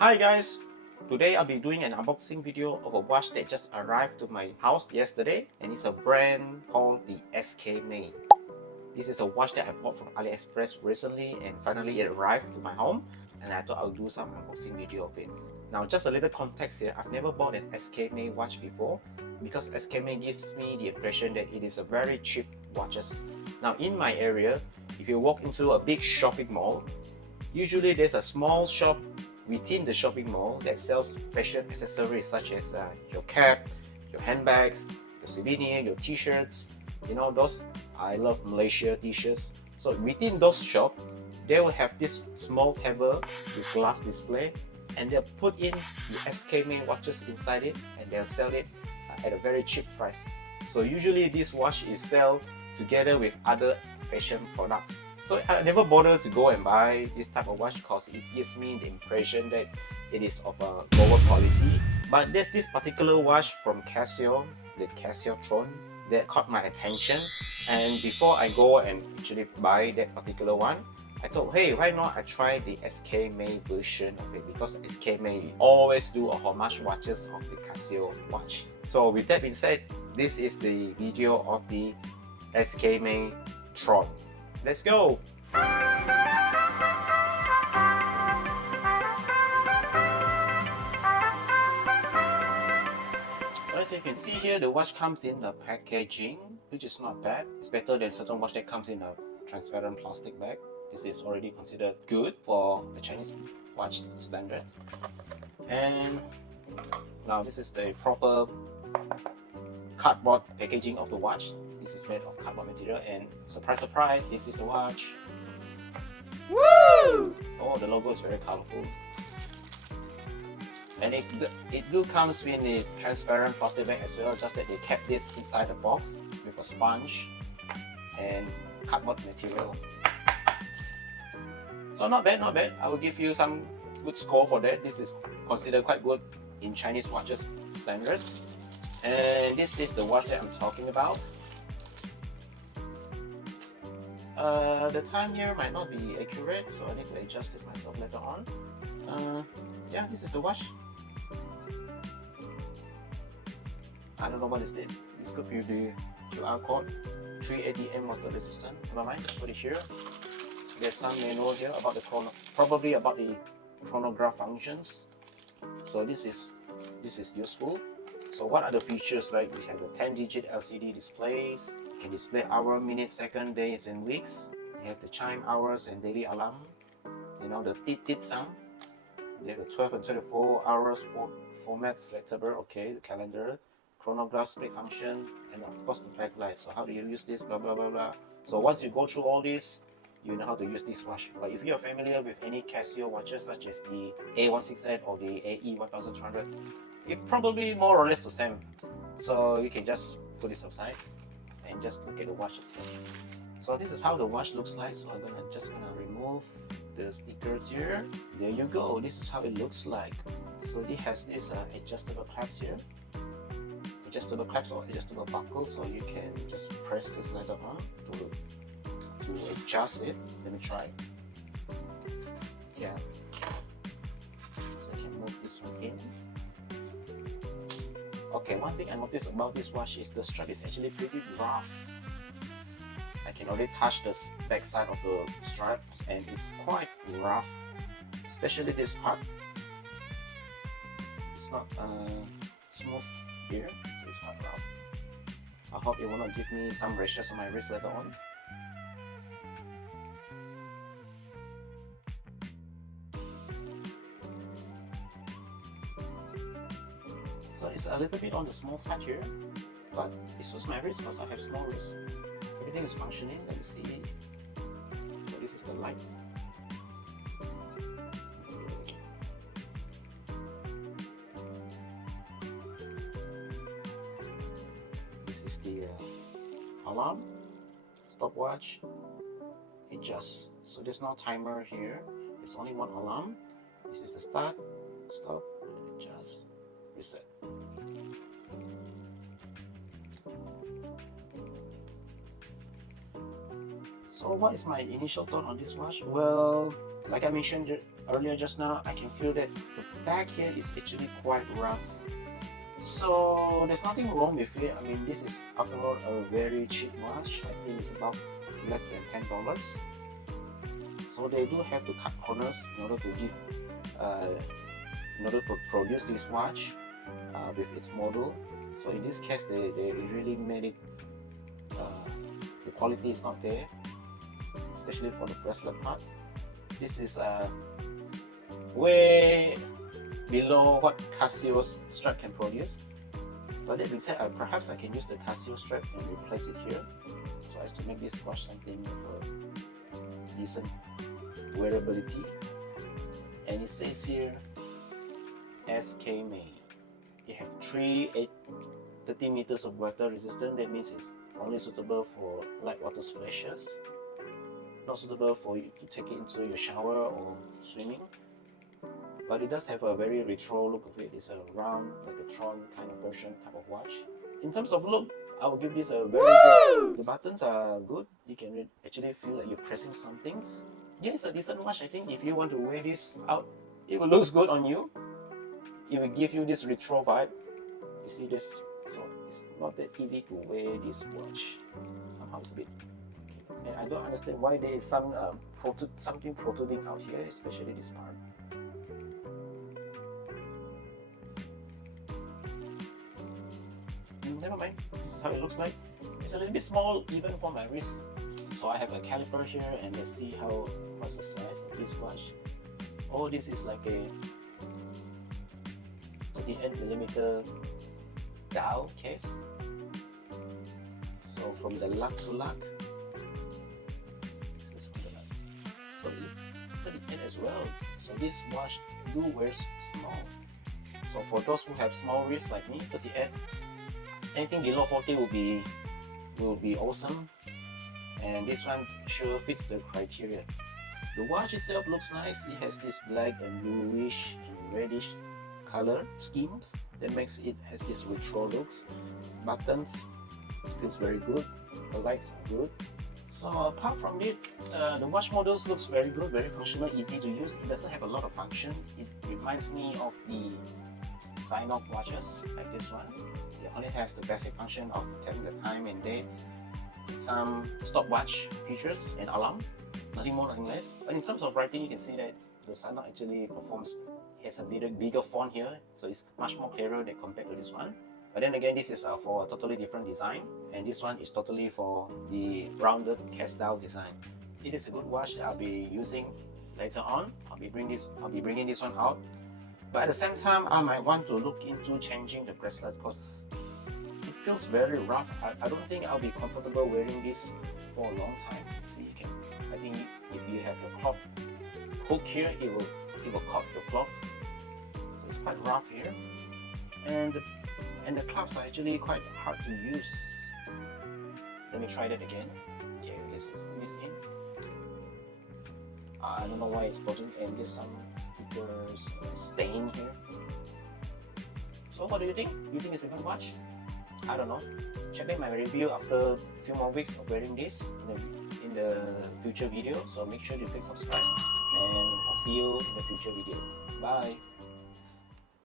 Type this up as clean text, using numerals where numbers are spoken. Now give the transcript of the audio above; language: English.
Hi guys! Today I'll be doing an unboxing video of a watch that just arrived to my house yesterday, and it's a brand called the SKMEI. This is a watch that I bought from AliExpress recently, and finally it arrived to my home, and I thought I'll do some unboxing video of it. Now just a little context here, I've never bought an SKMEI watch before because SKMEI gives me the impression that it is a very cheap watches. Now in my area, if you walk into a big shopping mall, usually there's a small shop within the shopping mall that sells fashion accessories such as your cap, your handbags, your souvenir, your t-shirts, you know, those I love Malaysia t-shirts. So within those shops, they will have this small table with glass display, and they'll put in the SKMEI watches inside it, and they'll sell it at a very cheap price. So usually this watch is sold together with other fashion products. So I never bothered to go and buy this type of watch because it gives me the impression that it is of a lower quality. But there's this particular watch from Casio, the Casio Tron, that caught my attention. And before I go and actually buy that particular one, I thought, hey, why not I try the SKMEI version of it, because SKMEI always do a homage watches of the Casio watch. So with that being said, this is the video of the SKMEI Tron. Let's go! So as you can see here, the watch comes in the packaging, which is not bad. It's better than certain watch that comes in a transparent plastic bag. This is already considered good for the Chinese watch standard. And now this is the proper cardboard packaging of the watch. This is made of cardboard material, and surprise surprise, this is the watch. Woo! Oh, the logo is very colorful. And it do comes with this transparent plastic bag as well, just that they kept this inside the box with a sponge and cardboard material. So not bad, not bad. I will give you some good score for that. This is considered quite good in Chinese watches standards. And this is the watch that I'm talking about. The time here might not be accurate, so I need to adjust this myself later on. Yeah, this is the watch. I don't know what is this. This could be the QR code. 380M water resistant. Never mind, put it here. There's some manual here about the probably about the chronograph functions. So this is useful. So what are the features? Like we have the 10-digit LCD displays. You can display hour, minute, second, days, and weeks. You have the chime hours and daily alarm. You know, the tit sound. You have the 12 and 24 hours format selectable. Okay, the calendar, chronograph split function, and of course the backlight. So how do you use this? Blah blah blah blah. So once you go through all this, you know how to use this watch. But if you're familiar with any Casio watches such as the A168 or the AE1200, it's probably more or less the same. So you can just put this aside and just look at the watch itself. So this is how the watch looks like. So I'm just gonna remove the stickers here. There you go. This is how it looks like. So it has this adjustable clamps here. Adjustable clamps or adjustable buckle. So you can just press this lever on to adjust it. Let me try. Yeah. So I can move this one in. Okay, one thing I noticed about this watch is the strap is actually pretty rough. I can already touch the back side of the straps, and it's quite rough, especially this part. It's not smooth here, so it's quite rough. I hope it will not give me some rashes on my wrist later on. So it's a little bit on the small side here, but it suits my wrist because I have small wrists. Everything is functioning. Let me see. So this is the light. This is the alarm, stopwatch, adjust. So there's no timer here. There's only one alarm. This is the start, stop, adjust, reset. So what is my initial thought on this watch? Well, like I mentioned earlier just now, I can feel that the back here is actually quite rough. So there's nothing wrong with it. I mean, this is after all a very cheap watch. I think it's about less than $10. So they do have to cut corners in order to give, in order to produce this watch with its model. So in this case, they really made it. The quality is not there, especially for the bracelet part. This is way below what Casio's strap can produce. But that being said, perhaps I can use the Casio strap and replace it here, so as to make this watch something of a decent wearability. And it says here SKMEI. You have 30 meters of water resistance. That means it's only suitable for light water splashes, not suitable for you to take it into your shower or swimming. But it does have a very retro look of it. It's a round, like a Tron kind of version type of watch. In terms of look, I will give this a very good. The buttons are good. You can actually feel like you're pressing some things. Yeah, it's a decent watch. I think if you want to wear this out, it will look good on you. It will give you this retro vibe. You see this? So it's not that easy to wear this watch. Somehow it's a bit. And I don't understand why there is some something protruding out here, especially this part. Never mind, this is how it looks like. It's a little bit small even for my wrist. So I have a caliper here, and let's see what's the size of this watch. Oh, this is like a 38mm dial case. So from the lug to lug, this is from the lug. So it's 38 as well. So this watch do wear small. So for those who have small wrists like me, 38. Anything below 40 will be awesome, and this one sure fits the criteria. The watch itself looks nice. It has this black and bluish and reddish color schemes that makes it has this retro looks. Buttons feels very good. The lights are good. So apart from it, the watch models looks very good, very functional, easy to use. It doesn't have a lot of function. It reminds me of the sign-off watches like this one. It only has the basic function of telling the time and dates, some stopwatch features and alarm, nothing more, nothing less. But in terms of writing, you can see that the sign-off actually performs, has a bigger font here, so it's much more clearer than compared to this one. But then again, this is for a totally different design, and this one is totally for the rounded cast style design. It is a good watch that I'll be using later on. I'll be bringing this one out. But at the same time, I might want to look into changing the bracelet because it feels very rough. I don't think I'll be comfortable wearing this for a long time. See, I think if you have your cloth hook here, it will cut your cloth. So it's quite rough here, and the clasps are actually quite hard to use. Let me try that again. Okay, this is missing. I don't know why it's broken, and there's some stickers stain here. So what do you think? You think it's a good watch? I don't know. Check back my review after a few more weeks of wearing this in the future video. So make sure you click subscribe, and I'll see you in the future video. Bye.